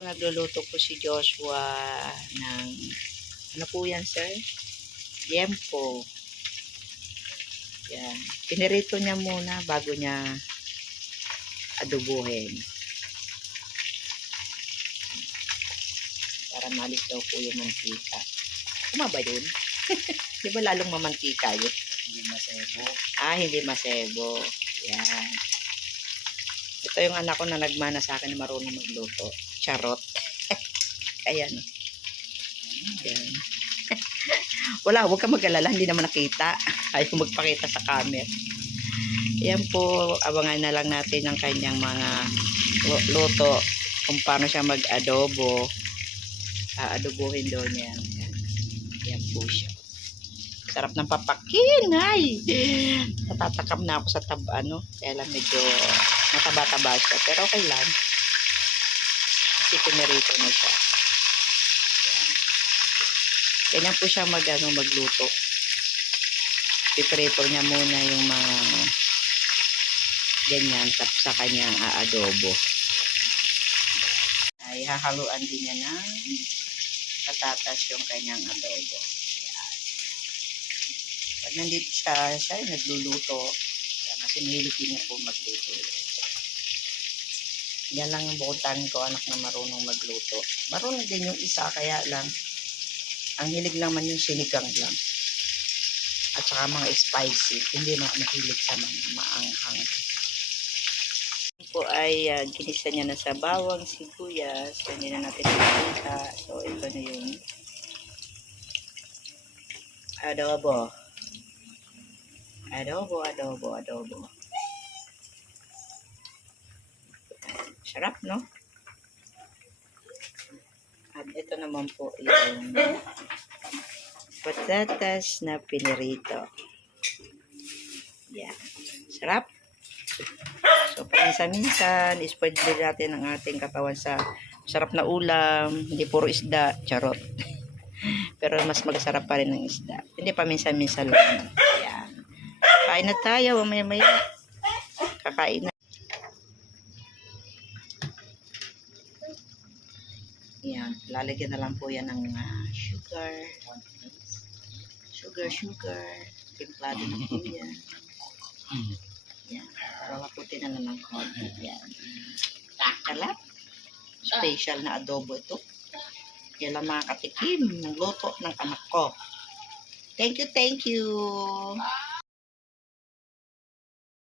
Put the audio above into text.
Nagluluto po si Joshua ng, ano po yan, sir? Liempo. Yan. Pinirito niya muna bago niya adobuhin. Para malis daw po yung mantika. Tama ba yun? Di ba lalong mamantika yun? Hindi masebo. Hindi masebo. Yan. Ito yung anak ko na nagmana sa akin na marunong magluto. Charot. Ayan. Yan. Wala, huwag ka mag-alala. Hindi naman nakita. Ayaw magpakita sa camera. Yan po. Abangan na lang natin ang kanyang mga luto. Kung paano siya mag-adobo. Aadobohin daw niya. Yan. Yan po siya. Sarap ng papakin. Ay! Natatakam na ako sa kaya lang medyo mataba-taba siya. Pero okay lang. Kasi pinirito na siya. Ganyan po siya magluto. Piprito niya muna yung mga ganyan sa kanyang aadobo. Ay hahaluan din niya ng patatas yung kanyang adobo. Yan. Pag nandito siya nagluluto. Kasi mahilig din niya po magluto. Yan lang ang bukutan ko, anak na marunong magluto. Marunong din yung isa, kaya lang ang hilig naman yung sinigang lang. At saka mga spicy. Hindi mahilig sa mga maanghang. Ito po ay ginisa niya na sa bawang, sibuyas. Hindi na natin makita. So, ito na yung adobo. Adobo. Sarap, no? At ito naman po yung patatas na pinirito. Yan. Sarap. So, paminsan-minsan, ispoil din natin ang ating katawan sa sarap na ulam. Hindi puro isda. Charot. Pero mas magsarap pa rin ng isda. Hindi paminsan-minsan lang. Yan. Kain na tayo. Mamaya-maya. Kakain na. Yan, lalagyan na lang po yan ng sugar. Sugar. Timplado na po yan. Yan, para maputi na lang ng konti. Yan. Kalap. Special na adobo ito. Yan lang mga katikim ng luto ng anak ko. Thank you.